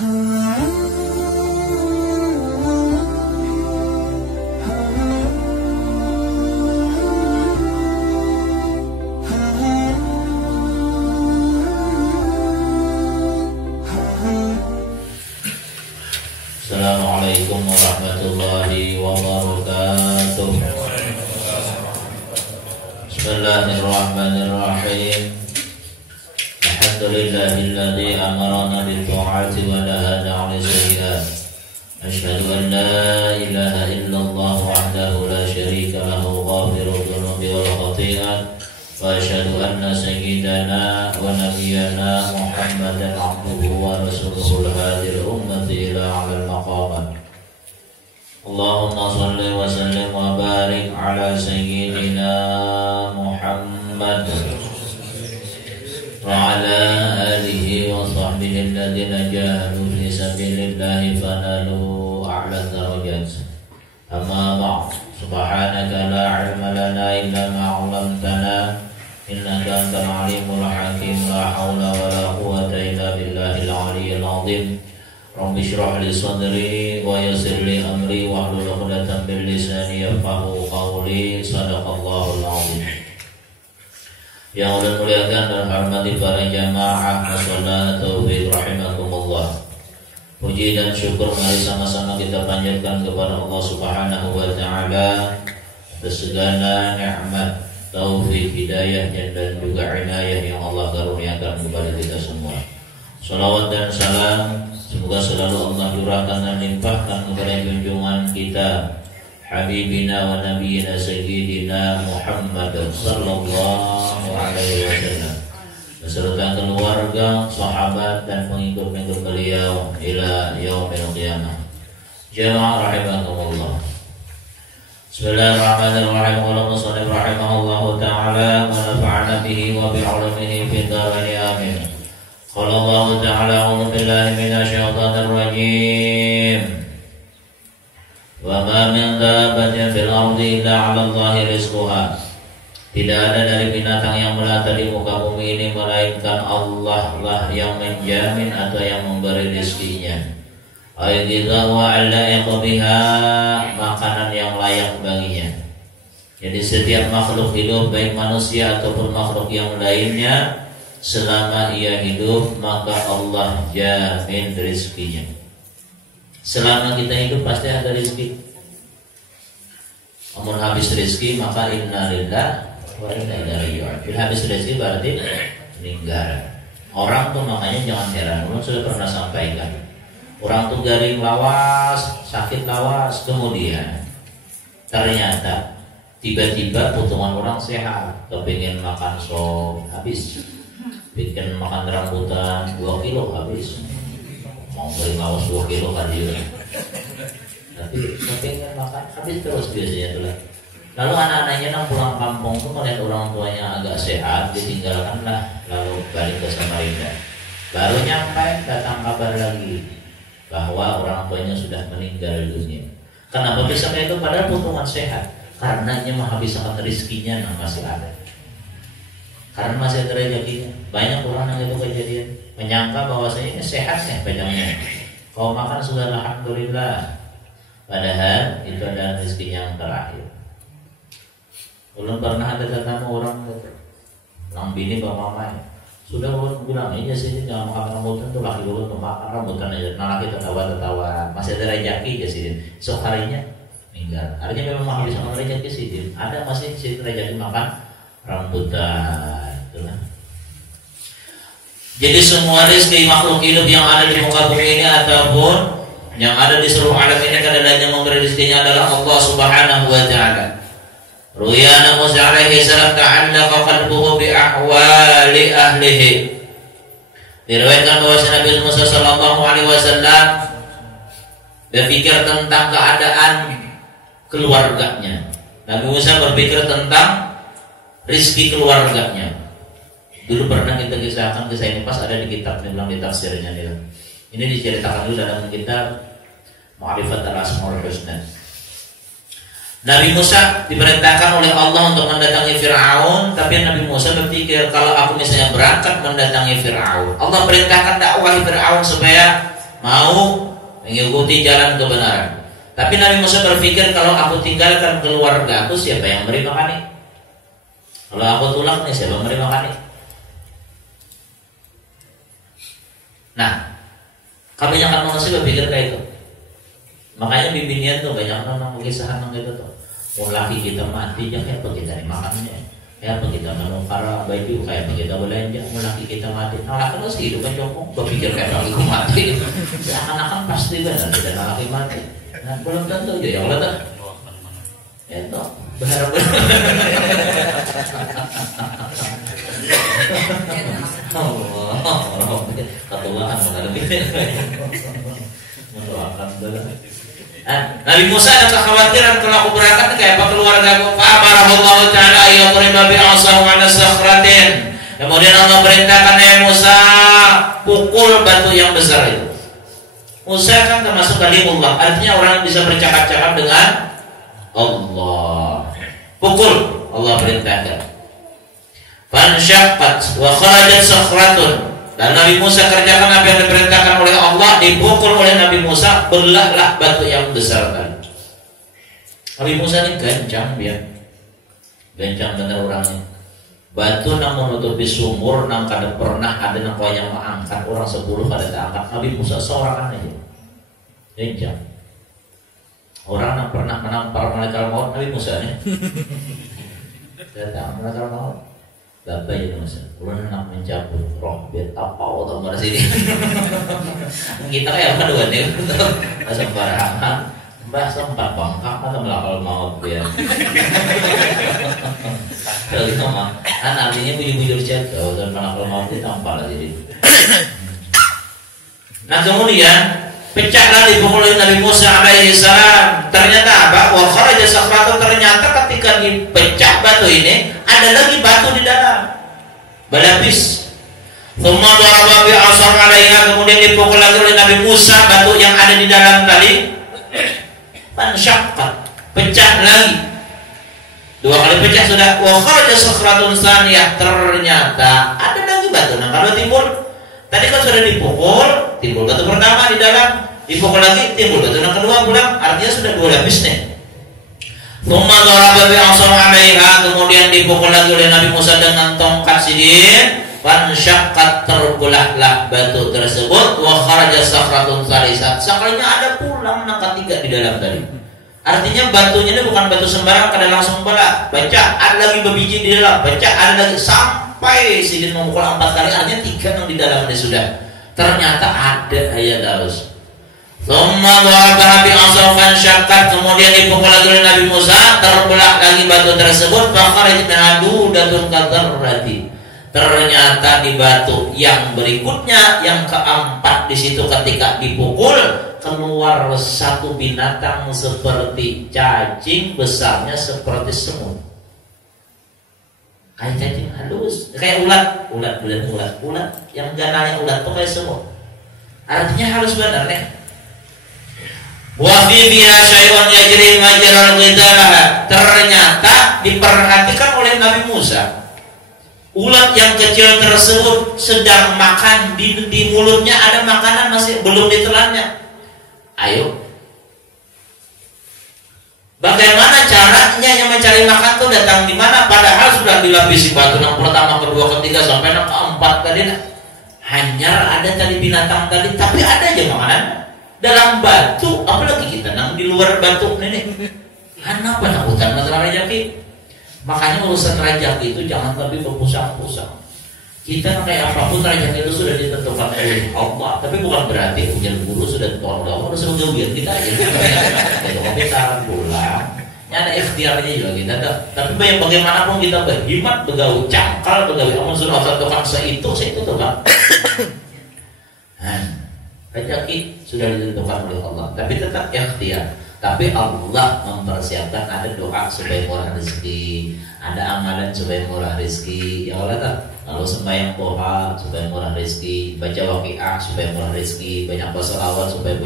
Assalamualaikum warahmatullahi wabarakatuh. Bismillahirrahmanirrahim. Alhamdulillahilladzi amarana bil ta'ati wa nahana 'anil sayyi'at. Asyhadu an la ilaha illallah wahdahu la syarika lahu ghafirud dzunubi wal khati'at. Wa asyhadu anna sayyidana wa nabiyyana Muhammadan 'abduhu wa rasuluhul hadil ummati ila 'alal maqamat. Allahumma shalli wa sallim wa barik ala sayyidina Muhammad wa ala alihi wa sahbihi alladhina jahadu fi sabilillahi fanalu a'la darajat. Amma ba'd. Subhanaka la 'ilma lana illa ma 'allamtana innaka antal 'alimul hakim. La haula wa la quwwata illa billahil 'aliyyil 'azim. Rabbi shrah li sadri wa yassir li amri wahlul 'uqdatam min lisani yafqahu qawli. Shadaqallahul 'azim. Yang Allah muliakan dan hormati para jamaah masalah tauhid rahimakumullah. Puji dan syukur mari sama-sama kita panjatkan kepada Allah Subhanahu wa taala atas segala nikmat, taufik, hidayahnya dan juga inayah yang Allah karuniakan kepada kita semua. Salawat dan salam semoga selalu Allah curahkan dan limpahkan kepada junjungan kita Habibina wa Nabiyina Sayyidina Muhammad sallallahu alaihi wasallam beserta keluarga, sahabat dan pengikut-pengikut beliau ila yaumil qiyamah. Jamaah rahimakumullah. Bismillahirrahmanirrahim. Qala musannif rahimahullahu ta'ala wa nafa'ana bihi wa bi 'ulumihi fid dharain amin. Qala Allah ta'ala a'udzu billahi minasyaitonir rajim. Wa ma min dabbatin fil ardi illa 'ala Allahi rizquha. Tidak ada dari binatang yang melata di muka bumi ini melainkan Allah lah yang menjamin atau yang memberi rezekinya. Aidza wa alla yaqbiha, makanan yang layak baginya. Jadi setiap makhluk hidup baik manusia ataupun makhluk yang lainnya selama ia hidup maka Allah jamin rezekinya. Selama kita hidup pasti ada rezeki. Namun habis rezeki maka innalillahi wa inna ilaihi raji'un. Habis rezeki berarti meninggal. Orang tuh makanya jangan heran. Ulun sudah pernah sampaikan. Orang tuh garing lawas, sakit lawas, kemudian ternyata tiba-tiba potongan orang sehat, kepingin makan sop habis, bikin makan rambutan 2 kilo habis, mau beli lawas 2 kilo kan juga. Tapi kepingin makan habis terus biasanya tuh lah. Lalu anak-anaknya yang pulang kampung tuh melihat orang tuanya agak sehat, ditinggalkanlah lalu balik ke Samarinda. Baru nyampe datang kabar lagi bahwa orang tuanya sudah meninggal dunia. Kenapa bisa kayak itu? Padahal potongan sehat. Karena dia menghabiskan rezekinya yang masih ada. Karena masih ada rezekinya. Banyak orang yang itu kejadian menyangka bahwasanya sehat ya pedangnya. Kalau makan sudah alhamdulillah. Padahal itu adalah rezeki yang terakhir. Belum pernah ada tetamu orang bini bawa mama sudah ulun bilang aja sih jangan makan rambutan tuh laki ulun tuh makan rambutan aja. Nah laki tertawa masih ada rezeki aja sih. Esok harinya meninggal. Artinya memang menghabiskan rezeki sih. Ada masih sih rezeki makan rambutan. Itulah. Jadi semua rezeki makhluk hidup yang ada di muka bumi ini ataupun yang ada di seluruh alam ini adalah yang memberi rezekinya adalah Allah Subhanahu wa taala. Ruya Musa alaihi salam ta'allaqa qalbuhu bi ahwali ahlihi. Diriwayatkan bahwa Nabi Musa sallallahu alaihi wasallam berpikir tentang keadaan keluarganya. Nabi Musa berpikir tentang rizki keluarganya. Dulu pernah kita kisahkan kisah ini pas ada di kitab ini bilang di tafsirnya nih. Ini diceritakan dulu dalam kitab Ma'rifat al-Asmaul Husna. Nabi Musa diperintahkan oleh Allah untuk mendatangi Fir'aun, tapi Nabi Musa berpikir kalau aku misalnya berangkat mendatangi Fir'aun, Allah perintahkan dakwahi Fir'aun supaya mau mengikuti jalan kebenaran. Tapi Nabi Musa berpikir, kalau aku tinggalkan keluarga aku, siapa yang beri makan nih? Kalau aku tulak nih, siapa yang beri makan nih? Nah, kebanyakan manusia berpikir kayak itu. Makanya bibinian tuh banyak nong kisah nong itu tuh. Mau laki kita mati, ya kayak begitu nih makannya. Kayak begitu menukar baju, kayak begitu belanja. Mau laki kita mati, nah laki terus kehidupan jongkok. Berpikir kayak lakiku mati. Seakan-akan pasti benar tidak laki mati. Nah, belum tentu ya Allah tuh. Itu berharap. Allah, ketuaan menghadapi. Mendoakan dulu. Nabi Musa ada kekhawatiran, kalau aku berangkat kayak apa keluarga aku. Fa'amarahullahu ta'ala ayyadriba bi'asahu 'ala sakhratin. Kemudian Allah perintahkan Nabi Musa pukul batu yang besar itu. Musa kan termasuk kalimullah, artinya orang yang bisa bercakap-cakap dengan Allah. Pukul, Allah perintahkan. Fansyaqqat wa kharajat sakhratun. Dan Nabi Musa kerjakan apa yang diperintahkan oleh Allah, dipukul oleh Nabi Musa, belahlah batu yang besar tadi. Nabi Musa ini gancang dia. Gancang benar orangnya. Batu nang menutupi sumur nang kada pernah ada nang yang mengangkat orang 10 kada diangkat. Nabi Musa seorang aja. Gancang. Orang yang pernah menampar malaikat maut Nabi Musa nih. Datang malaikat maut. Bapak ya Musa, ulun nak mencabut roh biar apa atau mana sini. Kita kayak apa dua nih? Sembarangan, mbak sempat bangkak atau melakal maut biar. Kalau gitu mah, kan artinya bujur-bujur jatuh dan melakal maut ditampar jadi. Nah kemudian pecahlah dipukul oleh Nabi Musa alaihi salam. Ternyata apa? Wa kharaja sakhratu, ternyata ketika dipecah batu ini ada lagi batu di dalam. Balapis. Tsumma daraba bi 'asar 'alaiha, kemudian dipukul lagi oleh Nabi Musa batu yang ada di dalam tadi. Fansyaqqat, pecah lagi. 2 kali pecah sudah. Wa kharaja sakhratun tsaniyah, ternyata ada lagi batu. Nah, kalau timbul tadi kan sudah dipukul, timbul batu pertama di dalam, dipukul lagi, timbul batu yang kedua pulang, artinya sudah 2 lapis nih. Tsumma daraba bi 'asar 'alaiha, kemudian dipukul lagi oleh Nabi Musa dengan tongkat sidin, fansyaqqat, terbelahlah batu tersebut, wa kharaja sakhratun tsalisah. Sekalinya ada pulang yang ketiga di dalam tadi. Artinya batunya ini bukan batu sembarang kada langsung belah. Baca, ada lagi berbiji di dalam, baca, ada lagi sampai sidin memukul 4 kali, artinya 3 yang di dalamnya sudah. Ternyata ada ayat harus. Tsumma daraba bi 'asar fansyaqqat, kemudian dipukul lagi oleh Nabi Musa, terbelah lagi batu tersebut, fa kharajat dudatun kadarrati. Ternyata di batu yang berikutnya, yang keempat di situ ketika dipukul, keluar satu binatang seperti cacing, besarnya seperti semut. Kayak cacing halus, kayak ulat yang gananya ulat tuh kayak semut. Artinya halus benar nih. Wa fi biha syai'un yajri majral ghidalaha. Ternyata diperhatikan oleh Nabi Musa. Ulat yang kecil tersebut sedang makan, di mulutnya ada makanan masih belum ditelannya. Ayo. Bagaimana caranya yang mencari makan itu datang di mana? Padahal sudah dilapisi batu yang pertama, kedua, ketiga sampai yang keempat tadi. Hanyar ada tadi binatang tadi, tapi ada aja makanan dalam batu. Apalagi kita nang di luar batu ini. Anak penakutan masalah rezeki. Makanya urusan rezeki itu jangan lebih berpusat-pusat. Kita kayak apapun rezeki itu sudah ditentukan oleh Allah. Tapi bukan berarti punya guru sudah ditentukan oleh Allah. Udah sebagai biar kita aja. Kalau kita pulang, ada ikhtiarnya juga kita. Tapi bagaimanapun kita berhimat, begawi cangkal, begawi amun sudah tentukan itu tuh kan. Rezeki sudah ditentukan oleh Allah, tapi tetap ikhtiar. Tapi Allah mempersiapkan, ada doa supaya murah rezeki, ada amalan supaya murah rezeki. Ya Allah tak, kalau sembahyang duha supaya murah rezeki, baca waqiah supaya murah rezeki, banyak berselawat supaya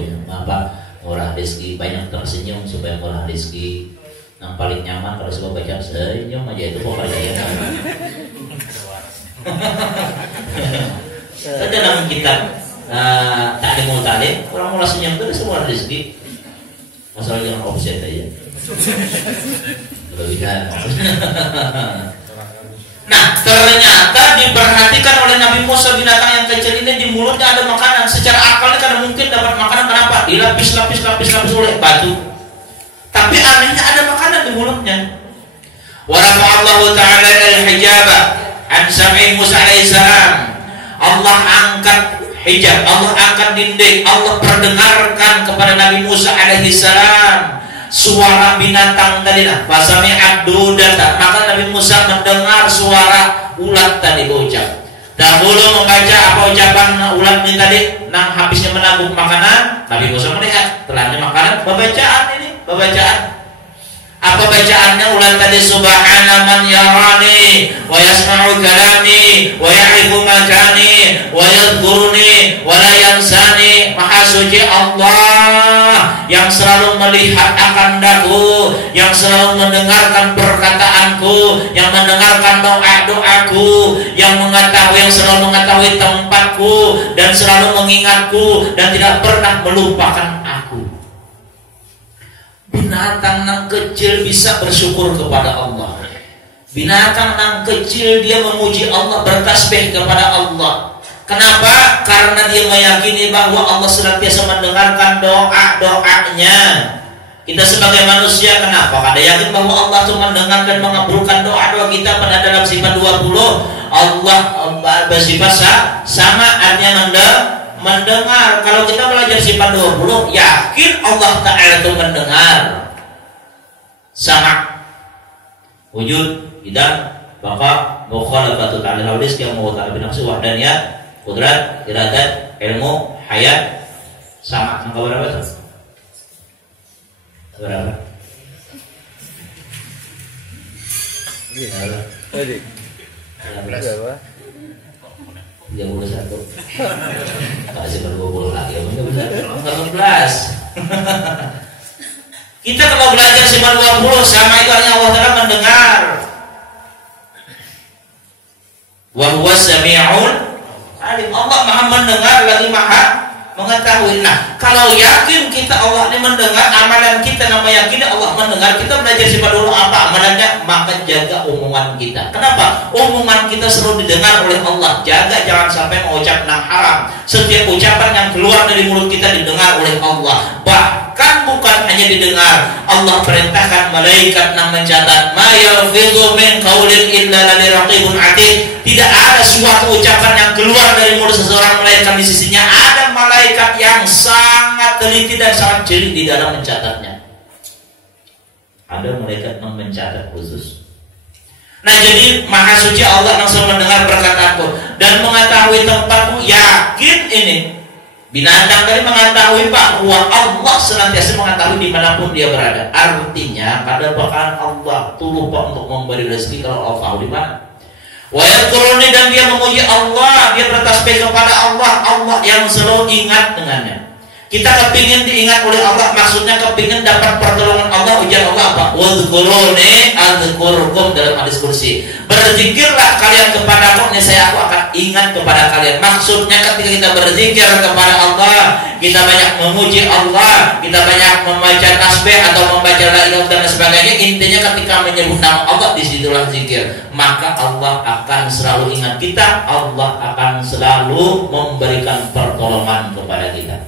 murah rezeki, banyak tersenyum supaya murah rezeki. Yang paling nyaman kalau suka baca senyum aja itu pokoknya ya. Dalam kitab taklimul taklim, orang mulai senyum itu semua rezeki. Masalah jangan offset aja. Kelebihan. Nah, ternyata diperhatikan oleh Nabi Musa binatang yang kecil ini di mulutnya ada makanan. Secara akalnya karena mungkin dapat makanan, kenapa? Dilapis oleh batu. Tapi anehnya ada makanan di mulutnya. Wa rafa'allahu ta'ala al-hijaba an sam'i Musa alaihissalam. Allah angkat hijab, Allah angkat dinding, Allah perdengarkan kepada Nabi Musa alaihissalam suara binatang tadi lah, fasami ad-dudata. Maka Nabi Musa mendengar suara ulat tadi berucap. Dahulu membaca apa ucapan ulat ini tadi, nang habisnya menanggung makanan, Nabi Musa melihat telannya makanan, bacaan. Apa bacaannya ulat tadi? Subhana man yarani wa yasma'u kalami wa ya'rifu makani wa yadhkuruni wa la yansani. Maha suci Allah yang selalu melihat akan daku, yang selalu mendengarkan perkataanku, yang mendengarkan doa-doaku, yang selalu mengetahui tempatku dan selalu mengingatku dan tidak pernah melupakan aku. Binatang yang kecil bisa bersyukur kepada Allah. Binatang yang kecil dia memuji Allah, bertasbih kepada Allah. Kenapa? Karena dia meyakini bahwa Allah senantiasa mendengarkan doa-doanya. Kita sebagai manusia kenapa? Kada yakin bahwa Allah itu mendengar dan mengabulkan doa-doa kita. Pada dalam sifat 20 Allah bersifat sama, artinya mendengar. Kalau kita belajar sifat 20, yakin Allah Ta'ala itu mendengar. Sama wujud, tidak, maka mukhalafatu ta'ala al-rizq yang mau ta'ala binafsi wahdaniyat, kudrat, iradat, ilmu, hayat. Sama, angka berapa itu? Berapa? Berapa? 31. Masih bergobol lagi. 14. Kita kalau belajar sifat 20 sama itu hanya Allah Ta'ala mendengar. Wa huwa sami'un alim. Allah Maha mendengar lagi Maha mengetahui. Nah, kalau yakin kita Allah ini mendengar, amalan kita nama yakin Allah mendengar, kita belajar sifat dulu apa amalannya, maka jaga omongan kita. Kenapa? Omongan kita selalu didengar oleh Allah. Jaga jangan sampai mengucap yang haram. Setiap ucapan yang keluar dari mulut kita didengar oleh Allah. Bahkan bukan hanya didengar, Allah perintahkan malaikat yang mencatat ma yalfidhu min qaulin illa ladaihi raqibun atid. Tidak ada suatu ucapan yang keluar dari mulut seseorang melainkan di sisinya ada malaikat yang sangat teliti dan sangat jeli di dalam mencatatnya. Ada malaikat yang mencatat khusus. Nah, jadi Maha Suci Allah langsung mendengar perkataanku dan mengetahui tempatku. Yakin ini binatang tadi mengetahui bahwa Allah senantiasa mengetahui dimanapun dia berada. Artinya pada bakalan Allah tuh lupa untuk memberi rezeki kalau Allah tahu di mana. Wa yadhkuruni, dan dia memuji Allah, dia bertasbih kepada Allah, Allah yang selalu ingat dengannya. Kita kepingin diingat oleh Allah, maksudnya kepingin dapat pertolongan Allah. Ujar Allah apa? Wadhkuruni adzkurkum dalam hadis kursi. Berzikirlah kalian kepadaku, niscaya aku akan ingat kepada kalian. Maksudnya ketika kita berzikir kepada Allah, kita banyak memuji Allah, kita banyak membaca tasbih atau membaca la ilaha dan sebagainya. Intinya ketika menyebut nama Allah, disitulah zikir. Maka Allah akan selalu ingat kita, Allah akan selalu memberikan pertolongan kepada kita.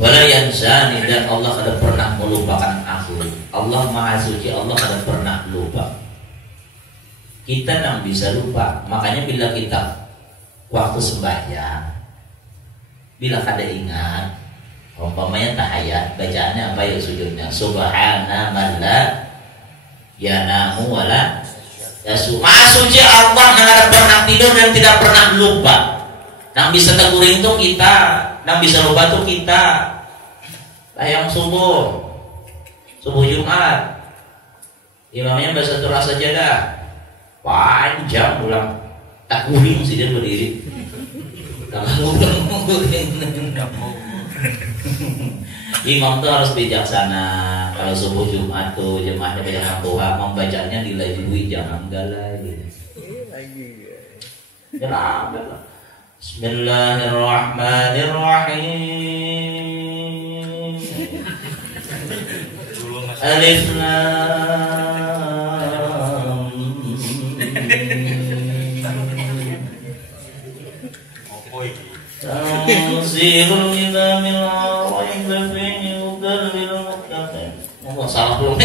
Wala yansani, dan Allah tidak pernah melupakan aku. Allah Maha Suci, Allah tidak pernah lupa. Kita yang bisa lupa. Makanya bila kita waktu sembahyang, bila kada ingat, umpamanya tahiyat, bacaannya apa ya sujudnya? Subhana man la yanamu wala yasu. Maha Suci Allah yang tidak pernah tidur dan tidak pernah lupa. Yang bisa teguring itu kita, yang bisa lupa itu kita. Yang subuh Jumat, imamnya bahasa turah saja dah, panjang ulang, tak guling sih dia berdiri, tak guling. Imam tuh harus bijaksana. Kalau subuh Jumat tuh jemaahnya banyak Tuhan, membacanya dilajui jangan galai gitu. Jangan lah. Bismillahirrahmanirrahim. Alif lam Tanzilul kitabir la raiba fihi hudal lil muttaqin. Salah belum?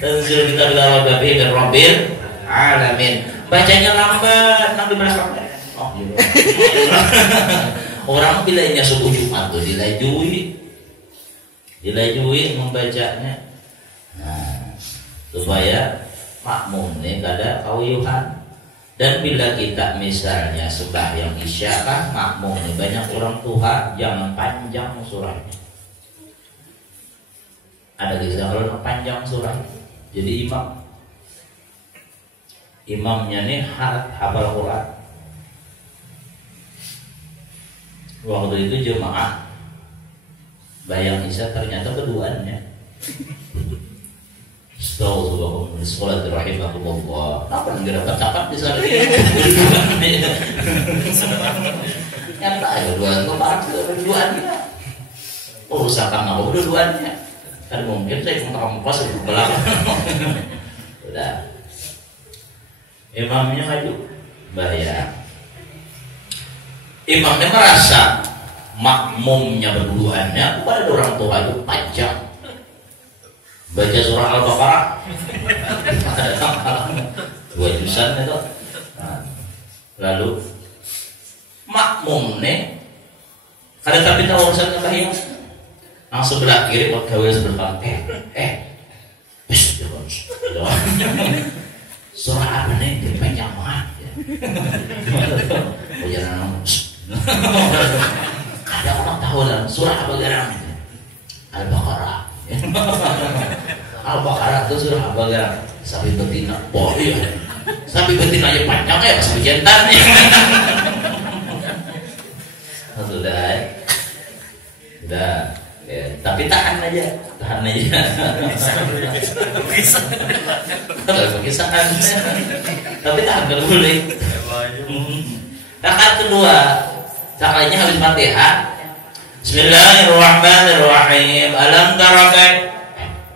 Tanzilul kitabir la raiba fihi min rabbil alamin. Bacanya lambat, nanti belakang. Oh, iya. Orang bilainya subuh Jumat tuh dilajui membacanya. Nah, supaya makmum nih kada kauyuhan. Dan bila kita misalnya sembahyang isya kan makmum nih banyak orang tua jangan panjang surahnya. Ada kisah kalau panjang surah. Jadi imamnya nih hafal Quran. Waktu itu jemaah bayang isya ternyata keduanya. Astagfirullah, Bismillahirrahmanirrahim. Apa yang dirapat-rapat di sana? Yang tak ada dua-duanya. Urusakan aku dua-duanya. Kan mungkin saya mengkos di belakang. Udah. Imamnya maju, bayar. Imamnya merasa makmumnya berduanya kepada orang tua itu panjang. Baca surah Al-Baqarah 2 jusan itu. Nah, lalu makmum nih kada tapi tahu urusan kebayang. Nang sebelah kiri kok gawe sebelah surah apa nih panjang banget ya. Jangan kada orang tahu lah surah apa garang Al-Baqarah. Al-Baqarah itu surah apa garang? Sapi betina. Oh iya. Sapi betina aja panjang ya sapi jantan nih. Sudah. Ya, tapi tahan aja. Kekisahan. Tapi tahan kalau boleh. Rakaat kedua, caranya habis Fatihah. Bismillahirrahmanirrahim. Alam tara kai.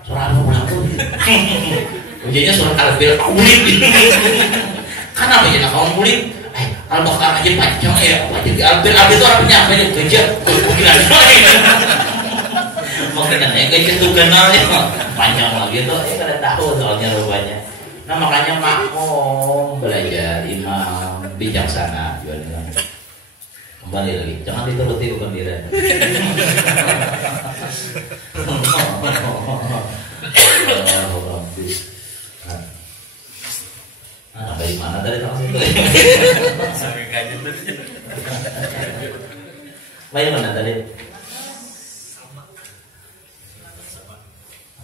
Surah apa pula tuh? Ujiannya surah Al-Fil. Kulit. Kenapa ya nak kulit? Al-Baqarah aja panjang ya. Jadi Al-Fil itu artinya apa ya? Kejar. Mungkin yang kejar tuh kenalnya panjang lagi tuh. Kada tahu soalnya rupanya. Nah makanya makmum belajar imam bijaksana. Kembali lagi, jangan dituruti kegembiraan. Dari mana tadi langsung itu? Dari mana tadi?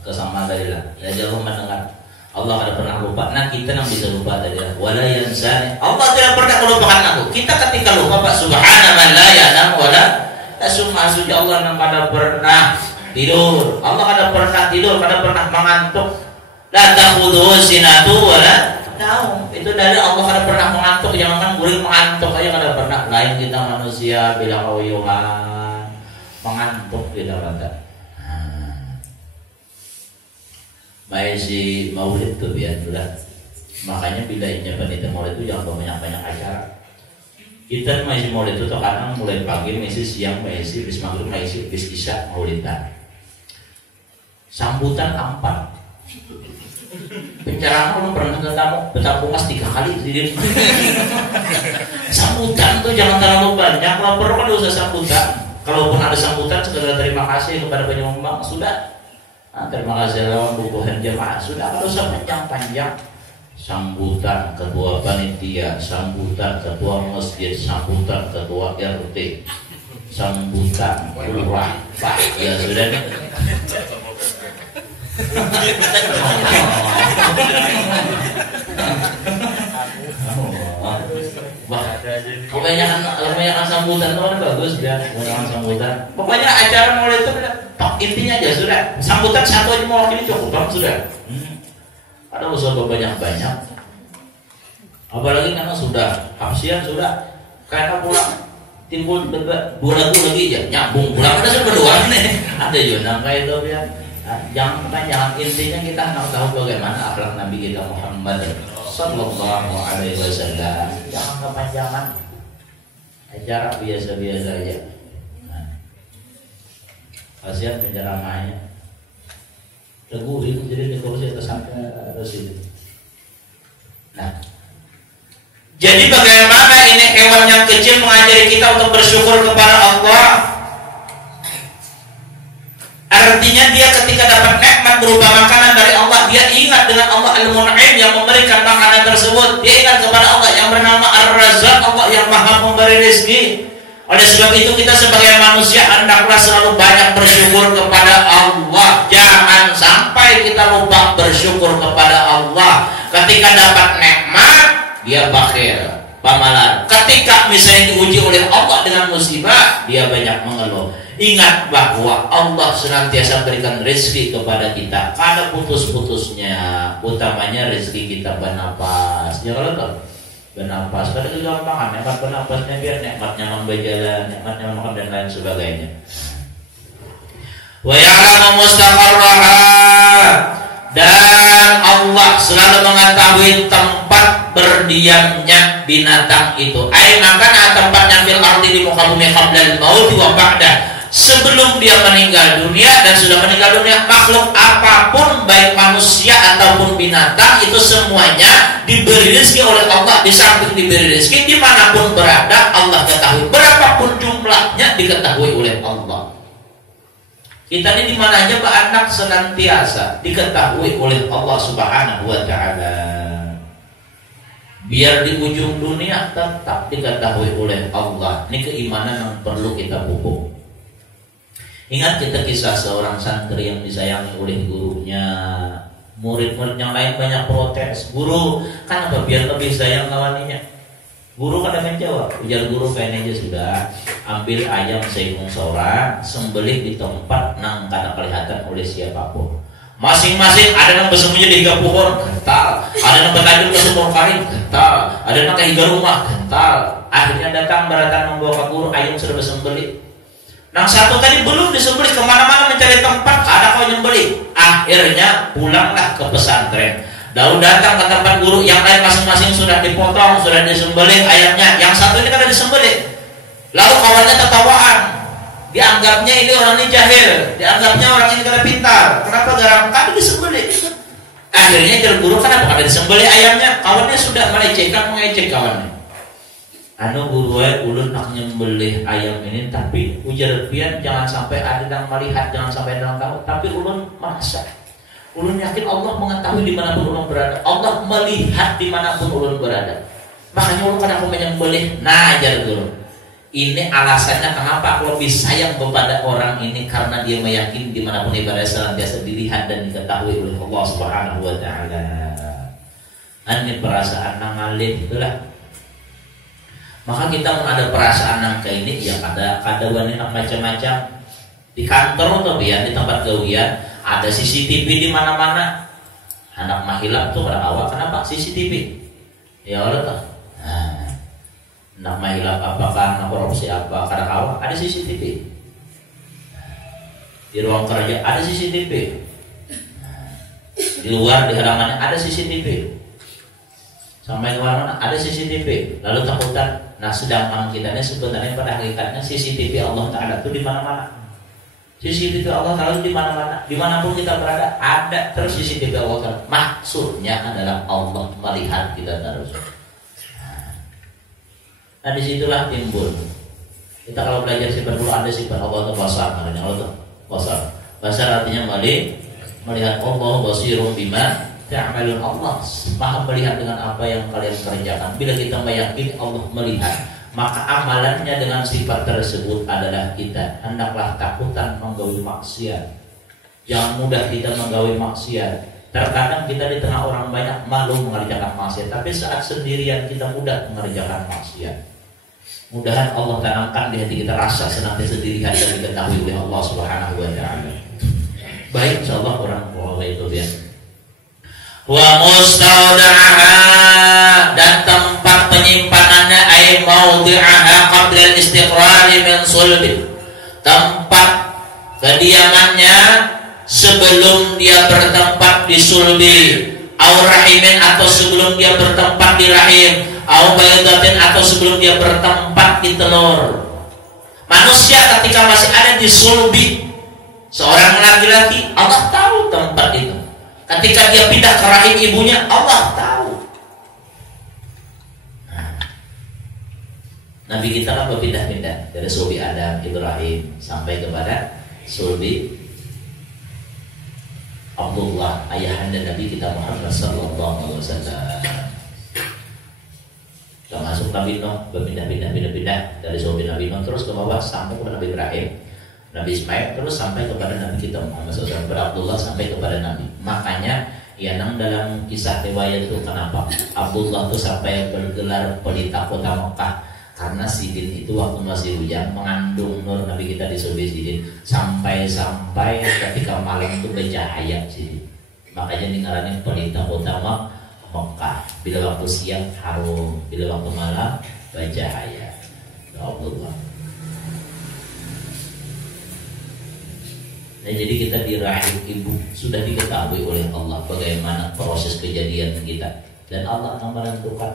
Kesama tadi lah. Ya jauh mendengar. Allah ada pernah lupa. Nah kita yang bisa lupa tadi lah. Wala yansani. Allah tidak pernah melupakan aku. Kita ketika lupa Pak Subhana man la yanam wala tasumma suci Allah yang kada pernah tidur. Allah kada pernah tidur, kada pernah mengantuk. La takhudhu sinatu wala naum. Itu dari Allah kada pernah mengantuk. Jangan guring mengantuk aja kada pernah. Lain kita manusia bila kauyuhan mengantuk tidak ada. Baik si maulid tuh biar udah. Makanya bilainya panitia maulid itu jangan banyak-banyak acara. Kita masih maulid itu kadang mulai pagi, masih siang, masih bis maghrib, masih bis isya maulidan. Sambutan ampat. Pencerahan lu pernah ke tamu betampungas 3 kali di sambutan tuh jangan terlalu banyak. Kalau perlu kan usah sambutan. Kalaupun ada sambutan sekedar terima kasih kepada penyumbang sudah. Nah, terima kasih lawan bukuhan jemaah sudah kalau panjang-panjang sambutan ketua panitia, sambutan ketua masjid, sambutan ketua RT, sambutan lurah, Pak ya sudah. Kebanyakan sambutan itu kan bagus ya, kebanyakan sambutan. Pokoknya acara mulai itu intinya aja sudah sambutan satu aja mau ini cukup sudah. Ada usaha banyak-banyak. Apalagi karena sudah hafsian sudah karena pulang timbul dua lagu lagi ya nyambung pulang ada berdua nih ada juga kayak itu ya. Jangan intinya kita harus tahu bagaimana akhlak Nabi kita Muhammad Sallallahu Alaihi Wasallam. Jangan kepanjangan acara biasa-biasa aja. Kasihan penceramahnya teguh itu jadi di kursi atas itu. Nah, jadi bagaimana ini hewan yang kecil mengajari kita untuk bersyukur kepada Allah? Artinya dia ketika dapat nikmat berupa makanan dari Allah, dia ingat dengan Allah Al-Mun'im yang memberikan makanan tersebut. Dia ingat kepada Allah yang bernama Ar-Razzaq, Allah yang Maha memberi rezeki. Oleh sebab itu kita sebagai manusia hendaklah selalu banyak bersyukur kepada Allah. Jangan sampai kita lupa bersyukur kepada Allah. Ketika dapat nikmat dia bakhil, pamalan. Ketika misalnya diuji oleh Allah dengan musibah, dia banyak mengeluh. Ingat bahwa Allah senantiasa berikan rezeki kepada kita. Ada putus-putusnya, utamanya rezeki kita bernapas. Jangan lupa bernapas. Kada kegampangan, nikmat bernapasnya biar nikmatnya memberjalan, nikmatnya makan dan lain sebagainya. Wa ya'lamu mustaqarraha, dan Allah selalu mengetahui tempat berdiamnya binatang itu. Ai makana tempatnya fil ardi di muka bumi qabla al-maut wa ba'da. Sebelum dia meninggal dunia dan sudah meninggal dunia, makhluk apapun baik manusia ataupun binatang itu semuanya diberi rezeki oleh Allah. Di samping diberi rezeki dimanapun berada Allah ketahui, berapapun jumlahnya diketahui oleh Allah. Kita ini dimana aja Pak anak senantiasa diketahui oleh Allah Subhanahu wa Ta'ala. Biar di ujung dunia tetap diketahui oleh Allah. Ini keimanan yang perlu kita pupuk. Ingat kita kisah seorang santri yang disayangi oleh gurunya. Murid-murid yang lain banyak protes. Guru, kan apa biar lebih sayang kawaninya? Guru kadang menjawab, ujar guru kayaknya sudah ambil ayam seikung seorang, sembelih di tempat nang kada kelihatan oleh siapapun. Masing-masing ada yang bersembunyi di higa pohon, kental. Ada yang bertajuk ke sumur karing, kental. Ada yang ke higa rumah, kental. Akhirnya datang beratan membawa ke guru, ayam sudah bersembelih. Yang satu tadi belum disembelih, kemana-mana mencari tempat, ada kau nyembelih. Akhirnya pulanglah ke pesantren. Daun datang ke tempat guru, yang lain masing-masing sudah dipotong, sudah disembelih ayamnya. Yang satu ini kan disembelih. Lalu kawannya tertawaan. Dianggapnya ini orang ini jahil, dianggapnya orang ini kada pintar. Kenapa garam kami disembelih? Akhirnya jadi guru, kenapa kada disembelih ayamnya? Kawannya sudah melecehkan, mengejek kawannya. Anu guru ulun nak nyembelih ayam ini, tapi ujar pian jangan sampai ada yang melihat, jangan sampai ada yang tahu. Tapi ulun merasa, ulun yakin Allah mengetahui dimanapun ulun berada. Allah melihat dimanapun ulun berada. Makanya ulun kadang menyembelih. Nah, ajar guru. Ini alasannya kenapa aku lebih sayang kepada orang ini, karena dia meyakini dimanapun ibadah senantiasa dilihat dan diketahui oleh Allah Subhanahu wa Ta'ala. Ini perasaan nang alim itulah. Maka kita ada perasaan nang kayak ini, ya ada wanita macam-macam di kantor atau biar di tempat gawian ada CCTV di mana-mana. Anak mahilap tuh pada awal kenapa CCTV? Ya Allah. Nah, anak mahilap apakah anak korupsi apa kadang awal ada CCTV. Di ruang kerja ada CCTV. Di luar di halamannya ada CCTV. Sampai kemana-mana ada CCTV. Lalu takutan. Nah, sedangkan kita ini sebenarnya pada hakikatnya CCTV Allah Ta'ala itu di mana-mana. CCTV Allah Ta'ala di mana-mana, dimanapun kita berada ada terus CCTV Allah Ta'ala. Maksudnya adalah Allah melihat kita terus. Nah, disitulah timbul. Kita kalau belajar sifat dulu ada sifat Allah itu basar, namanya Allah itu basar. Basar artinya melihat Allah, basirun bima ta'malun. Allah Maha melihat dengan apa yang kalian kerjakan. Bila kita meyakini Allah melihat, maka amalannya dengan sifat tersebut adalah kita hendaklah takutan menggawi maksiat. Jangan mudah kita menggawi maksiat. Terkadang kita di tengah orang banyak malu mengerjakan maksiat, tapi saat sendirian kita mudah mengerjakan maksiat. Mudahan Allah tanamkan di hati kita rasa senantiasa dilihat dan diketahui oleh Allah Subhanahu wa Ta'ala. Baik, insyaallah orang tua itu dia. Wa mustaudaha, dan tempat penyimpanannya ay maudhi'aha qabla al-istiqrar min sulbi, tempat kediamannya sebelum dia bertempat di sulbi, au rahimin atau sebelum dia bertempat di rahim, au baydatin atau sebelum dia bertempat di telur. Manusia ketika masih ada di sulbi seorang laki-laki, Allah tahu tempat itu. Ketika dia pindah ke rahim ibunya, Allah tahu. Nah, Nabi kita kan berpindah-pindah dari sulbi Adam, Ibrahim sampai kepada sulbi Abdullah, ayahanda Nabi kita Muhammad sallallahu alaihi wasallam. Termasuk Nabi Nuh berpindah-pindah dari sulbi Nabi Nuh terus ke bawah sampai kepada Nabi Ibrahim, Nabi Ismail, terus sampai kepada Nabi kita Muhammad SAW, Abdullah sampai kepada Nabi. Makanya ya dalam kisah riwayat itu kenapa Abdullah itu sampai bergelar pelita kota Mekah, karena Sidin itu waktu masih hujan mengandung nur Nabi kita di sulbi Sidin sampai ketika malam itu bercahaya Sidin. Makanya dingarani pelita kota Mekah. Bila waktu siang harum, bila waktu malam bercahaya. Abdullah. Nah, jadi kita di rahim ibu sudah diketahui oleh Allah bagaimana proses kejadian kita, dan Allah akan menentukan.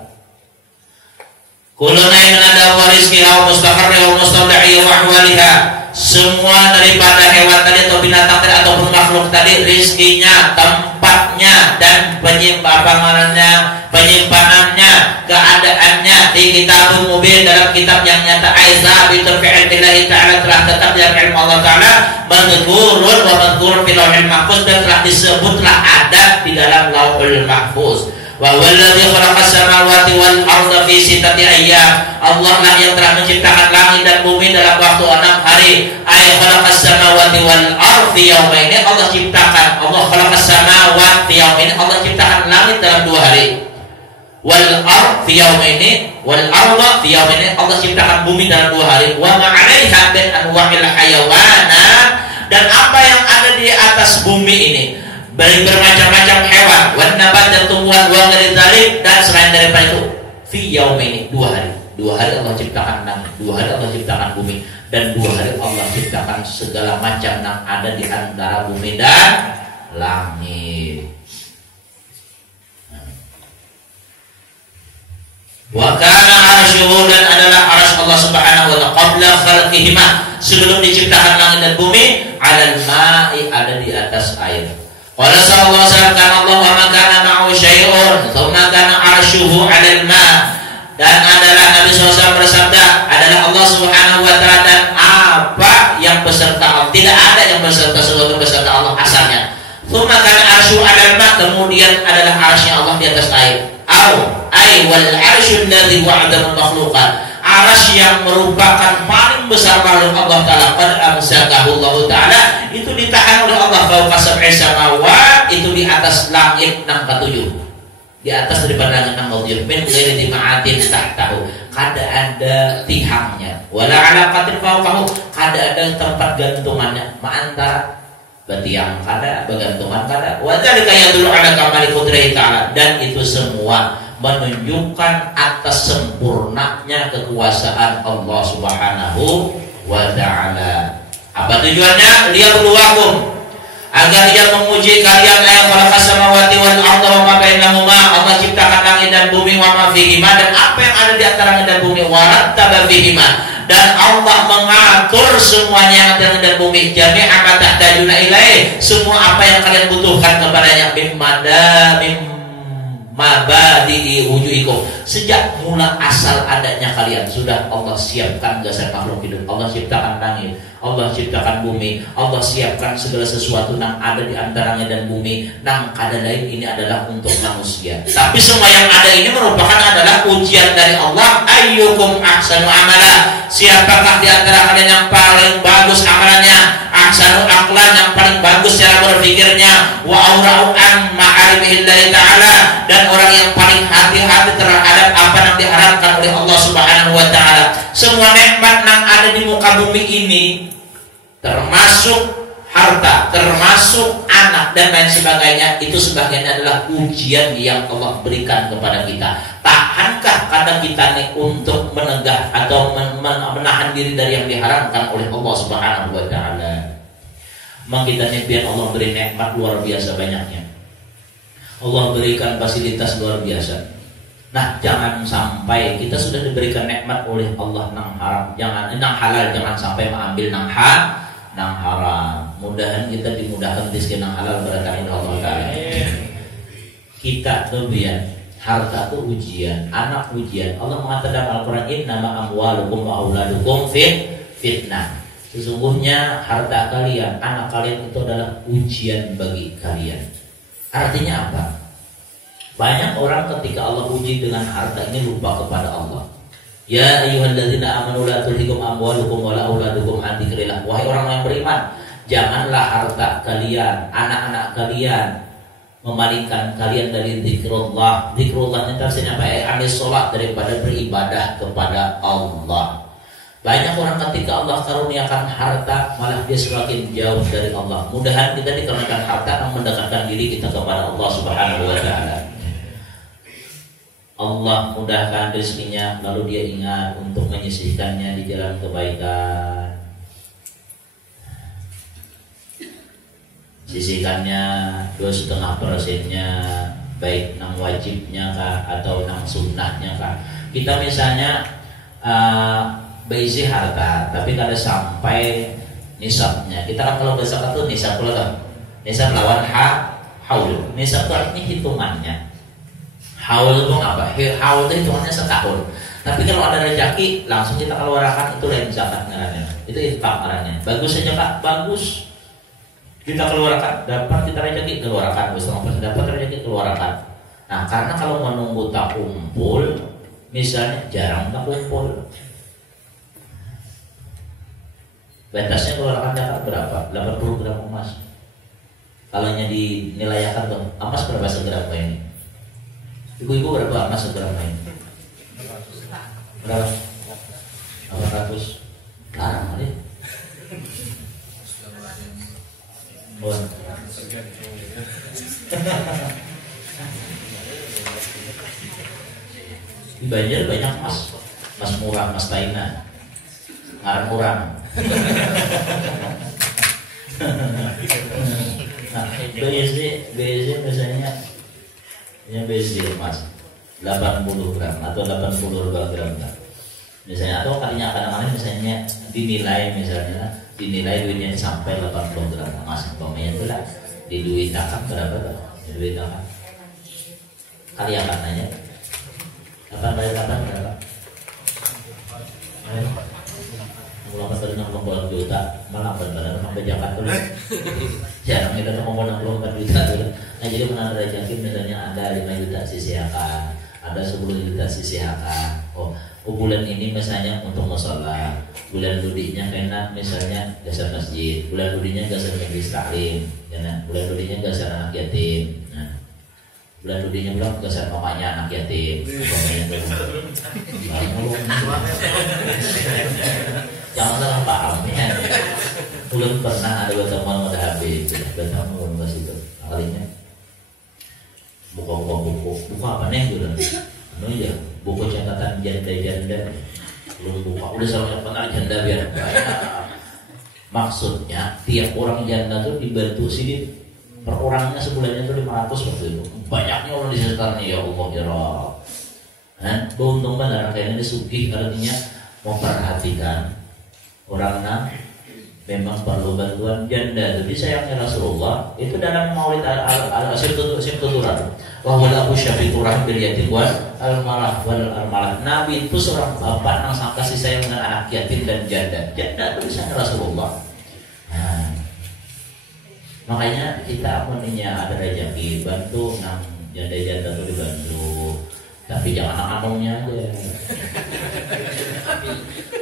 Kuluna yang ada warizkiha wa mustaqarriha wa mustawda'iha wa ahwaliha. Semua daripada hewan tadi atau binatang tadi ataupun makhluk tadi, rizkinya, tempatnya, dan penyimpanannya, keadaannya di kitabul mubin, dalam kitab yang nyata. Aiza bitul fi'il billahi ta'ala, telah tetap dalam ilmu Allah Ta'ala, madhkurun wa madhkurun fil lauhil mahfuz, dan telah disebutlah ada di dalam lauhul mahfuz. Wa huwallazi khalaqas samawati wal arda fi sittati ayyam. Allah lah yang telah menciptakan langit dan bumi dalam waktu 6 hari. Ay khalaqas samawati wal arda fi yawmaini. Allah ciptakan, Allah khalaqas samawati fi yawmaini, Allah ciptakan langit dalam 2 hari. Wal arda fi yawmaini, wal arda fi yawmaini, Allah ciptakan bumi dalam 2 hari. Wa ma 'alaiha min anwa'il hayawanat, dan apa yang ada di atas bumi ini dari bermacam-macam hewan, wan nabat, dan tumbuhan, wa ghairi dzalik, dan selain daripada itu, fi yaumaini, 2 hari. 2 hari Allah ciptakan langit, 2 hari Allah ciptakan bumi, dan 2 hari Allah ciptakan segala macam yang ada di antara bumi dan langit. Wa kana arsyuhu, dan adalah arsy Allah Subhanahu wa taala qabla khalqihima, sebelum diciptakan langit dan bumi, 'alal ma'i, ada di atas air. Qala sallallahu alaihi wasallam, kana Allah wa ma kana ma'hu syai'un thumma kana arsyuhu 'alal ma'. Dan adalah Nabi SAW bersabda, adalah Allah Subhanahu wa taala dan apa yang beserta Allah, tidak ada yang beserta sesuatu beserta Allah asalnya. Thumma kana arsyuhu 'alal ma', kemudian adalah arsy Allah di atas air. Ay wal arsyu alladzi wa'adahu makhluqan, arsy yang merupakan paling besar makhluk Allah Ta'ala, qad amsakahu Allah Ta'ala, itu ditahan oleh Allah, fawqa sab'i samawat, itu di atas langit 6 ke 7, di atas daripada langit 6 ke 7, min ghairi dima'atin tahtahu, kada ada tihangnya, wala alaqatin fawqahu, kada ada tempat gantungannya, ma'antara betiang kada, bergantungan kada, wa dzalika yadullu ala kamali qudratihi ta'ala, dan itu semua menunjukkan atas sempurnanya kekuasaan Allah Subhanahu wa ta'ala. Apa tujuannya? Liyabluwakum, agar ia menguji kalian. Ayat khalaqas samawati wal arda wa ma bainahuma, Allah ciptakan langit dan bumi, wa ma fihima, dan apa yang ada di antara langit dan bumi, wa rattaba fihima, dan Allah mengatur semuanya yang ada di langit dan bumi, jami'a ma tahtajuna ilaih, semua apa yang kalian butuhkan kepadanya, mabadi'i wujuhikum, sejak mula asal adanya kalian sudah Allah siapkan dasar makhluk hidup. Allah ciptakan langit, Allah ciptakan bumi, Allah siapkan segala sesuatu yang ada di antaranya dan bumi. Nang kada lain ini adalah untuk manusia. Tapi semua yang ada ini merupakan adalah ujian dari Allah. Ayyukum ahsanu amala, siapakah di antara kalian yang paling bagus amalannya? Ahsanu aqlan, yang paling bagus cara berpikirnya. Wa aura'u an ma'arifillahi ta'ala, dan orang yang paling hati-hati terhadap apa yang diharapkan oleh Allah Subhanahu wa ta'ala. Semua nikmat yang ada di muka bumi ini, termasuk harta, termasuk anak dan lain sebagainya, itu sebagiannya adalah ujian yang Allah berikan kepada kita. Tahankah kata kita nih untuk menegah atau menahan diri dari yang diharamkan oleh Allah Subhanahu wa taala? Memang kita nih biar Allah beri nikmat luar biasa banyaknya. Allah berikan fasilitas luar biasa. Nah, jangan sampai kita sudah diberikan nikmat oleh Allah nang haram, nang halal, jangan sampai mengambil nang haram. Mudahan kita dimudahkan rezeki nang halal berkah Allah taala. Kita tuh biar harta itu ujian, anak ujian. Allah mengatakan dalam Al-Qur'an, "Innama amwalukum wa auladukum fitnah." Sesungguhnya harta kalian, anak kalian itu adalah ujian bagi kalian. Artinya apa? Banyak orang ketika Allah uji dengan harta ini lupa kepada Allah. Ya ayyuhalladzina amanu la tulhikum amwalukum wala auladukum an dzikrillah. Wahai orang yang beriman, janganlah harta kalian, anak-anak kalian memalingkan kalian dari zikrullah. Zikrullahnya tafsirnya apa? Anis sholat, daripada beribadah kepada Allah. Banyak orang ketika Allah karuniakan harta malah dia semakin jauh dari Allah. Mudahan kita dikarenakan harta akan mendekatkan diri kita kepada Allah Subhanahu wa taala. Allah mudahkan rezekinya, lalu dia ingat untuk menyisihkannya di jalan kebaikan. Sisihkannya 2,5%-nya, baik nang wajibnya kah atau nang sunnahnya kah. Kita misalnya berisi harta, tapi kada sampai nisabnya. Kita kan kalau berzakat tuh nisab pula kan. Nisab lawan haul. Nisab itu artinya hitungannya. Haul itu apa? Haul itu hitungannya setahun. Tapi kalau ada rezeki langsung kita keluarkan, itu lain zakat ngarannya. Itu infak ngarannya. Bagus saja Kak, bagus. Kita keluarkan, dapat kita rezeki keluarkan, dapat rezeki keluarkan. Nah, karena kalau menunggu tak kumpul, misalnya jarang tak kumpul. Batasnya keluarkan zakat berapa? 80 gram emas. Kalau dinilayakan tuh, emas berapa segram ini? Ibu-ibu berapa emas segram ini? Berapa? 800. Larang kali. Di Banjar banyak emas murah, emas China. Ngarang kurang. Nah, BSD misalnya BSD emas 80 gram atau 82 gram kan. Misalnya, atau kalinya kadang-kadang misalnya dinilai duitnya sampai 80 gram emas. Umpamanya itu lah di duit akak berapa tuh? Di duit akak kali akan nanya kapan berapa? 64 juta malah benar-benar sampai Jakarta dulu. Jarang kita ngomong 64 juta dulu. Nah, jadi pernah ada rezeki misalnya ada 5 juta sisihkan, ada 10 juta sisihkan. Oh, bulan ini misalnya untuk mushola, bulan ludinya kena misalnya dasar masjid, bulan ludinya dasar majelis taklim, bulan ludinya dasar anak yatim. Nah, bulan ludinya belum dasar mamanya anak yatim. Jangan salah paham ya. Belum pernah ada teman udah habis, teman belum ke situ. Kalinya buka apa nih gitu? Ya, buku catatan janda. Belum buka, udah sama pernah janda biar banyak. Maksudnya tiap orang janda tuh dibantu sini per orangnya sebulannya tuh 500 waktu itu. Banyaknya orang di sekitarnya, ya Allah ya Rabb. Nah, beruntung benar kayaknya sugih, artinya memperhatikan orangnya memang perlu bantuan janda. Jadi sayangnya Rasulullah itu dalam Maulid al-Simtuturan wahwal abu syafiqurah bil-yatim wal al-malah. Nabi itu seorang bapak yang sangat kasih sayang dengan anak yatim dan janda. Janda tulisannya Rasulullah. Nah, makanya kita meninya ada rezeki bantu nang janda-janda itu dibantu. Tapi jangan anak-anaknya aja.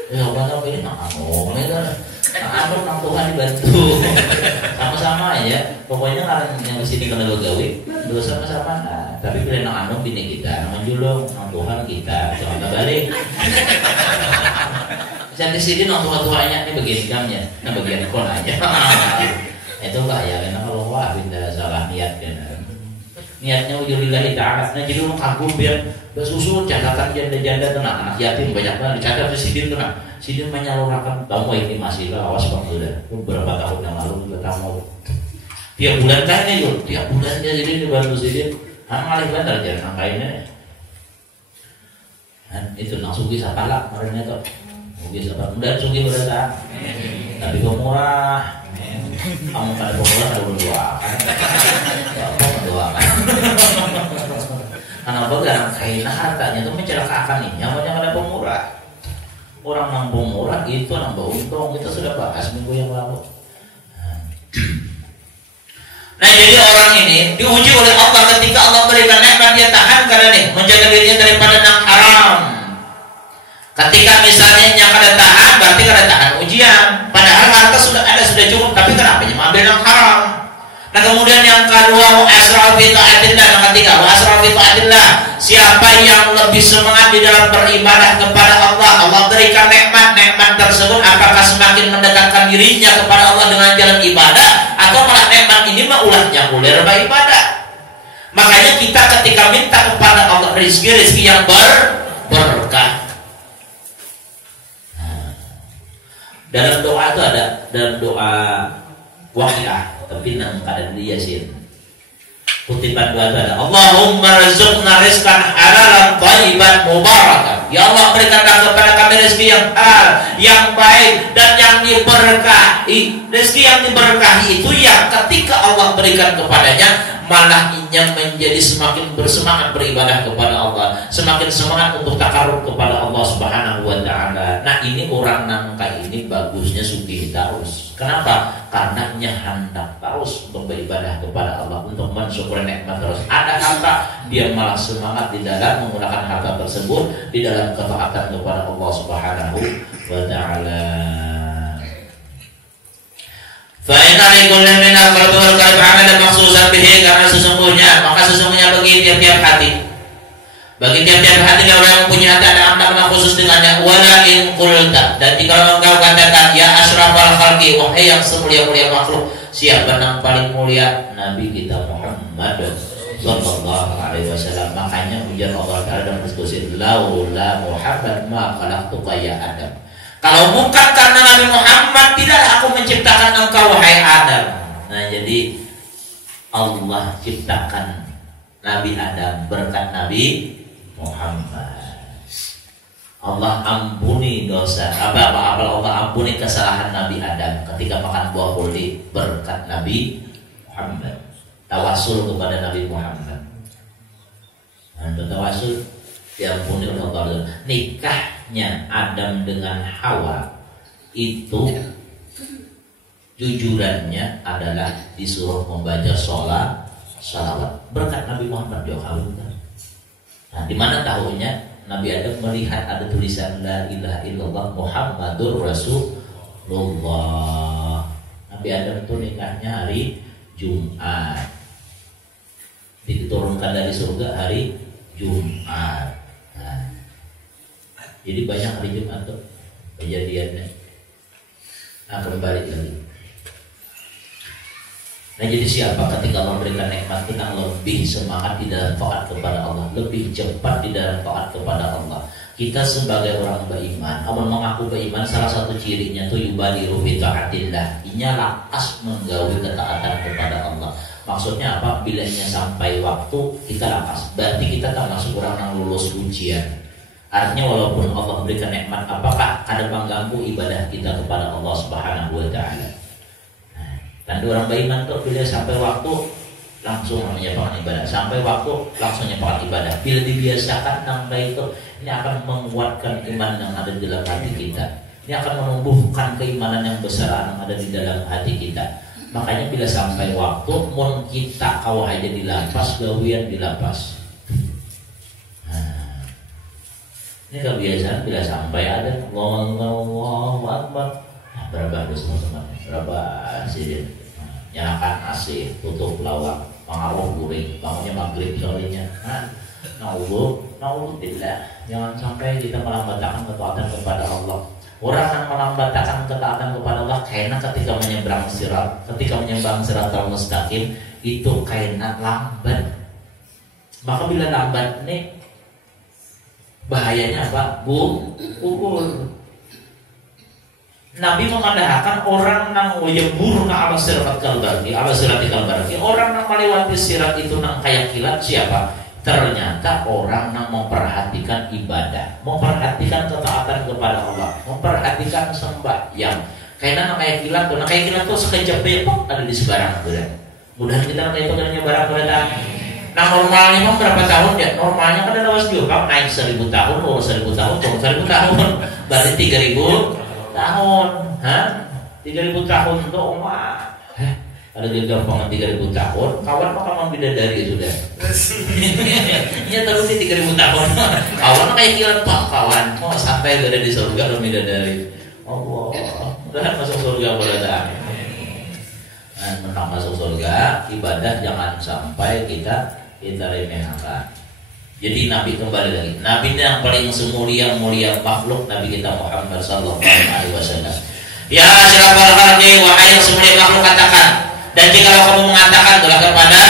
Ya kalau ini anak-anak nang Tuhan dibantu. Sama-sama ya. Pokoknya kalau yang kesini kena gawe, dosa sama-sama. Nah, tapi pilih anak-anak bini kita, nama julung, nang Tuhan kita, jangan balik. Saya di sini nang Tuhan-Tuhannya ini bagian jamnya, nah bagian kon aja. Itu bahaya karena kalau wah benda salah niat kan. Niatnya ujulillahi ta'ala. Nah jadi orang kagum biar bersusun catatan janda-janda tenang, anak yatim banyak banget dicatat di sidin tenang. Sidin menyalurkan kamu ini masih lah awas bang udah beberapa tahun yang lalu juga tamu. Tiap bulan tanya yuk, tiap bulan dia jadi dibantu sidin. Malih bener aja nangkainnya. Itu langsung bisa palak kemarin itu. Mungkin sabar mudah sugi berada. Tapi murah. Kamu kada pemurah ada berdoa. Kamu berdoa kan. Karena bagian kainah hartanya itu mencelakakan nih. Yang ada pemurah. Orang yang pemurah itu nambah untung. Kita sudah bahas minggu yang lalu. Nah jadi orang ini diuji oleh Allah ketika Allah berikan nikmat dia tahan karena nih menjaga dirinya daripada yang haram. Ketika misalnya yang kada tahan berarti kada tahan ujian. Padahal harta sudah ada sudah cukup tapi kenapa mengambil yang haram? Nah kemudian yang kedua wa asra fi taatillah, yang ketiga wa asra fi taatillah. Siapa yang lebih semangat di dalam beribadah kepada Allah, Allah berikan nikmat tersebut apakah semakin mendekatkan dirinya kepada Allah dengan jalan ibadah atau malah nikmat ini mah ulahnya kulir beribadah. Makanya kita ketika minta kepada Allah rezeki yang berkah. Dalam doa itu ada dalam doa waqiah tapi nang kada di Yasin. Kutipan doa itu ada Allahumma rizqna rizqan halalan thayyiban mubarakan. Ya Allah berikanlah kepada kami rezeki yang halal, yang baik dan yang diberkahi. Rezeki yang diberkahi itu yang ketika Allah berikan kepadanya malah ia menjadi semakin bersemangat beribadah kepada Allah, semakin semangat untuk takarrub kepada Allah Subhanahu wa taala. Nah, ini orang nangka ini bagusnya sugih terus. Kenapa? Karena nya hendak terus untuk beribadah kepada Allah, untuk mensyukuri nikmat terus. Ada harta, dia malah semangat di dalam menggunakan harta tersebut di dalam ketaatan kepada Allah Subhanahu wa taala. Fa'inna likulli minal qalbi wal qalbi 'amalan makhsusan bihi, karena sesungguhnya bagi tiap-tiap hati kalau yang punya hati ada amal khusus dengannya. Wala in qulta, dan jika engkau katakan ya asyrafal khalqi, wahai yang semulia-mulia makhluk, siapa yang paling mulia? Nabi kita Muhammad sallallahu alaihi wasallam. Makanya ujar Allah Ta'ala dalam diskusi laula Muhammad ma khalaqtuka ya Adam. Kalau bukan karena Nabi Muhammad, tidaklah aku menciptakan engkau wahai Adam. Nah jadi Allah ciptakan Nabi Adam berkat Nabi Muhammad. Allah ampuni dosa Allah ampuni kesalahan Nabi Adam ketika makan buah kuldi berkat Nabi Muhammad. Tawasul kepada Nabi Muhammad. Nah, tawasul diampuni oleh Allah. Nikahnya Adam dengan Hawa itu jujurannya adalah disuruh membaca salawat berkat Nabi Muhammad dia kawinkan. Nah, di mana tahunya Nabi Adam melihat ada tulisan la ilaha illallah Muhammadur Rasulullah. Nabi Adam itu nikahnya hari Jumat, diturunkan dari surga hari Jumat. Nah, jadi banyak hari Jumat tuh kejadiannya. Nah, kembali lagi. Nah, jadi siapa ketika Allah memberikan nikmat, kita lebih semangat di dalam taat kepada Allah, lebih cepat di dalam taat kepada Allah. Kita sebagai orang beriman, awal mengaku beriman, salah satu cirinya tuh yubadiru bi taatillah. Inya lakas menggawi ketaatan kepada Allah. Maksudnya apa? Bila inya sampai waktu kita lakas, berarti kita termasuk orang yang lulus ujian. Artinya walaupun Allah berikan nikmat, apakah ada mengganggu ibadah kita kepada Allah Subhanahu wa taala? Nah, dan orang beriman tuh bila sampai waktu langsung menyebarkan ibadah, sampai waktu langsung menyebarkan ibadah. Bila dibiasakan nambah itu, ini akan menguatkan iman yang ada di dalam hati kita. Ini akan menumbuhkan keimanan yang besar yang ada di dalam hati kita. Makanya bila sampai waktu, mun kita kau aja dilapas, gawian dilapas. Nah, ini kebiasaan bila sampai ada Allahu Akbar, berapa dus teman-teman, berapa sih? Nyalakan AC, tutup lawang, pengaruh guring, bangunnya maghrib soalnya. Naudzubillah, jangan sampai kita melambatkan ketaatan kepada Allah. Orang yang melambatakan ketaatan kepada Allah kayaknya ketika menyeberang sirat, ketika menyeberang siratal mustaqim itu kayaknya lambat. Maka bila lambat nih bahayanya apa? Gugur. Nabi mengatakan orang nang yembur na ala siratal barki, ala siratal barki. Orang nang melewati sirat itu nang kayak kilat siapa? Ternyata orang yang memperhatikan ibadah, memperhatikan ketaatan kepada Allah, memperhatikan sembahyang. Karena kayak kilat tuh sekejap bepok ada di sebarang bulan. Mudah kita kayak itu kan barang bulan. Nah normalnya memang berapa tahun ya? Normalnya kan ada was juga naik 1000 tahun, 1000 tahun, 1000 tahun, berarti 3000 tahun, 3000 tahun tuh umat. Ada juga gampang 3000 tahun, kawan maka mau bidadari sudah. Iya terus di 3000 tahun, kawan kayak kilat pak kawan, mau sampai berada di surga lo bidadari. Allah, mudah masuk surga berada. Dan menang masuk surga, ibadah jangan sampai kita remehkan. Jadi Nabi kembali lagi, Nabi yang paling semulia makhluk Nabi kita Muhammad sallallahu alaihi wasallam. Ya asyrafal khalqi, wahai yang semulia makhluk katakan. Dan jika kamu mengatakan adalah kepada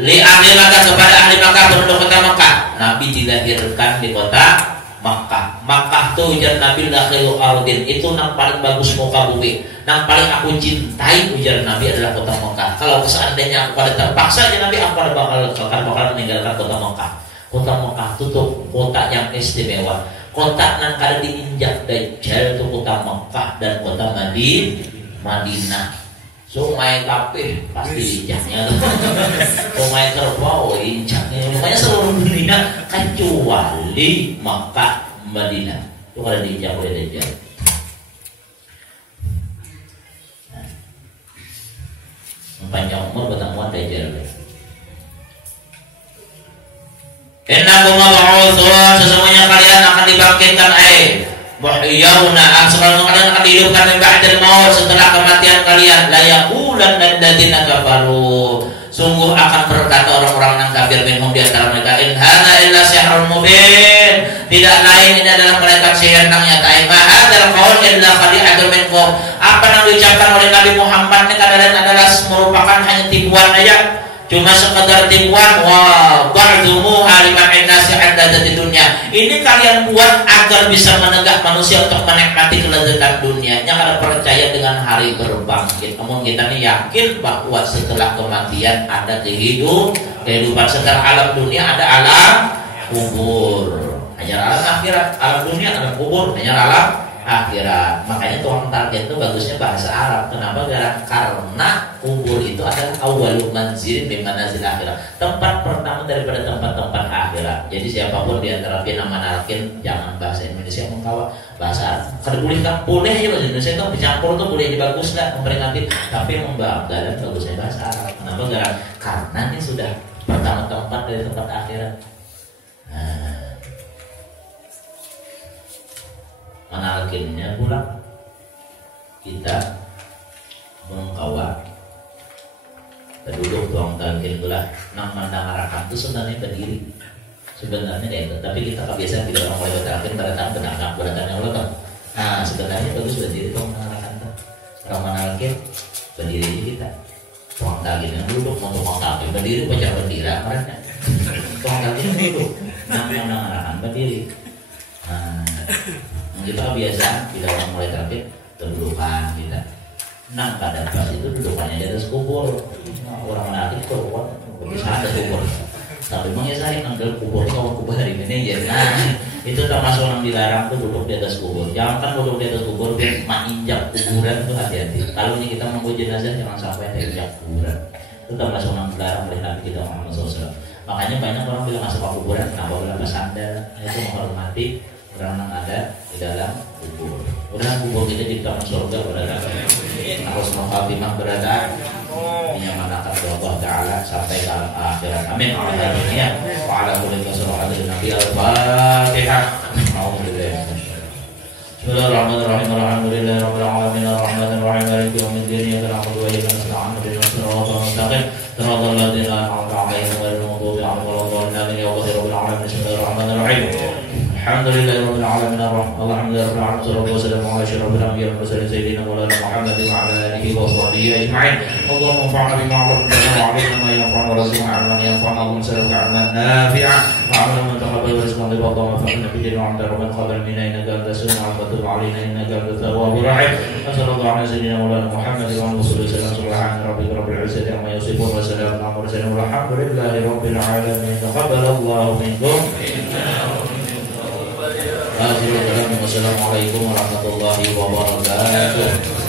ahli Makkah, kepada ahli Makkah penduduk kota Makkah, Nabi dilahirkan di kota Makkah. Makkah tuh ujar Nabi dakhilu ardin, itu yang paling bagus muka bumi, yang paling aku cintai ujar Nabi adalah kota Makkah. Kalau seandainya aku pada terpaksa aja Nabi aku bakal meninggalkan kota Makkah. Kota Makkah itu tuh kota yang istimewa, kota yang kada diinjak Dajjal itu kota Makkah dan kota Madinah. Sungai Kapih pasti injaknya, sungai Kerbau injaknya, makanya seluruh dunia kecuali Makkah, Madinah itu kada diinjak oleh Dajjal. Panjang umur bertanggungan Dajjal. Innakum mab'utsun, sesungguhnya kalian akan dibangkitkan Muhyauna, sekarang kalian akan dihidupkan min ba'dil maut, setelah kematian kalian. La yaqulan alladziina kafaru, sungguh akan berkata orang-orang yang kafir minhum di antara mereka, in hadza illa sihrun mubin, tidak lain ini adalah mereka sihir yang nyata. Ma hadzal qaul illa khadi'atun minkum, apa yang diucapkan oleh Nabi Muhammad ini adalah merupakan hanya tipuan aja, cuma sekedar tipuan. Wa ba'dumu aliman nasi ada di dunia. Ini kalian buat agar bisa menegak manusia untuk menikmati kelezatan dunianya, karena percaya dengan hari berbangkit. Namun kita nih yakin bahwa setelah kematian ada kehidupan. Setelah alam dunia ada alam kubur. Hanya alam akhirat, alam dunia, alam kubur, hanya alam akhirat. Makanya tuang target itu bagusnya bahasa Arab. Kenapa? Karena kubur itu adalah awwalu manzil min manazil akhirat, tempat pertama daripada tempat-tempat akhirat. Jadi siapapun di antara kita manalkin jangan bahasa Indonesia mengkawa bahasa Arab. Kada boleh kan? Boleh ya bahasa Indonesia itu dicampur tuh boleh dibagus lah memperingati, tapi membanggakan bagusnya bahasa Arab. Kenapa? Karena ini sudah pertama tempat dari tempat akhirat. Menalkinnya pula kita mengkawa duduk tuang talkin pula nang mandang arakan itu sebenarnya berdiri kayak itu, tapi kita kebiasaan tidak orang mulai talkin pada tahun benangkan beratanya Allah kan. Nah sebenarnya bagus berdiri tuang arakan tuh orang menalkin berdiri aja kita tuang talkin yang duduk mau tuang talkin berdiri baca berdiri mereka tuang talkin duduk nang mandang arakan berdiri. Kita biasa bila orang mulai terakhir kedudukan kita. Nah pada pas itu dudukannya di atas kubur. Orang menakut kubur, bisa ada kubur. Tapi mengisahkan angkel kubur kawan kubur dari manajer. Nah itu termasuk yang dilarang tuh duduk di atas kubur. Jangan kan duduk di atas kubur biar menginjak kuburan tuh hati-hati. Kalau ini kita membuat jenazah jangan sampai terinjak kuburan. Itu termasuk yang dilarang oleh Nabi kita Muhammad SAW. Makanya banyak orang bilang masuk ke kuburan kenapa bilang bersandar. Itu menghormati orang yang ada di dalam kubur. Udah kubur kita di dalam surga berada. Harus mengkhatimah berada menyamanakan Allah Ta'ala sampai ke alam akhirat. Amin. Ala dunia wa ala kulli kasratil nabi al-fatihah. Bismillahirrahmanirrahim. Alhamdulillahirabbil alamin arrahmanir rahim maliki yaumiddin iyyaka na'budu wa iyyaka nasta'in ihdinas siratal mustaqim siratal ladzina an'amta 'alaihim ghairil maghdubi 'alaihim waladdallin. Bismillahirrahmanirrahim. Alhamdulillahi rabbil alamin alhamdulillahi rabbil alamin sallallahu wasallam ala asyrafil anbiya'i wal mursalin sayyidina maulana Muhammad wa ala alihi wa sahbihi ajma'in. Allahumma anfa'na bima 'allamtana wa 'allimna ma yanfa'una wa rzuqna 'ilman yanfa'una wa sallallahu 'ilman nafi'an wa 'amalan mutaqabbalan wa rizqan tayyiban. Allahumma fa'inna bi dinina wa 'inda rabbina qabla minna innaka antas sami'ul 'alim wa alaina innaka antat tawwabur rahim. Sallallahu ala sayyidina maulana Muhammad wa ala alihi wasallam. Subhana rabbika rabbil 'izzati amma yasifun wa salamun 'alal mursalin walhamdulillahi rabbil alamin. Taqabbalallahu minkum. Assalamualaikum warahmatullahi wabarakatuh.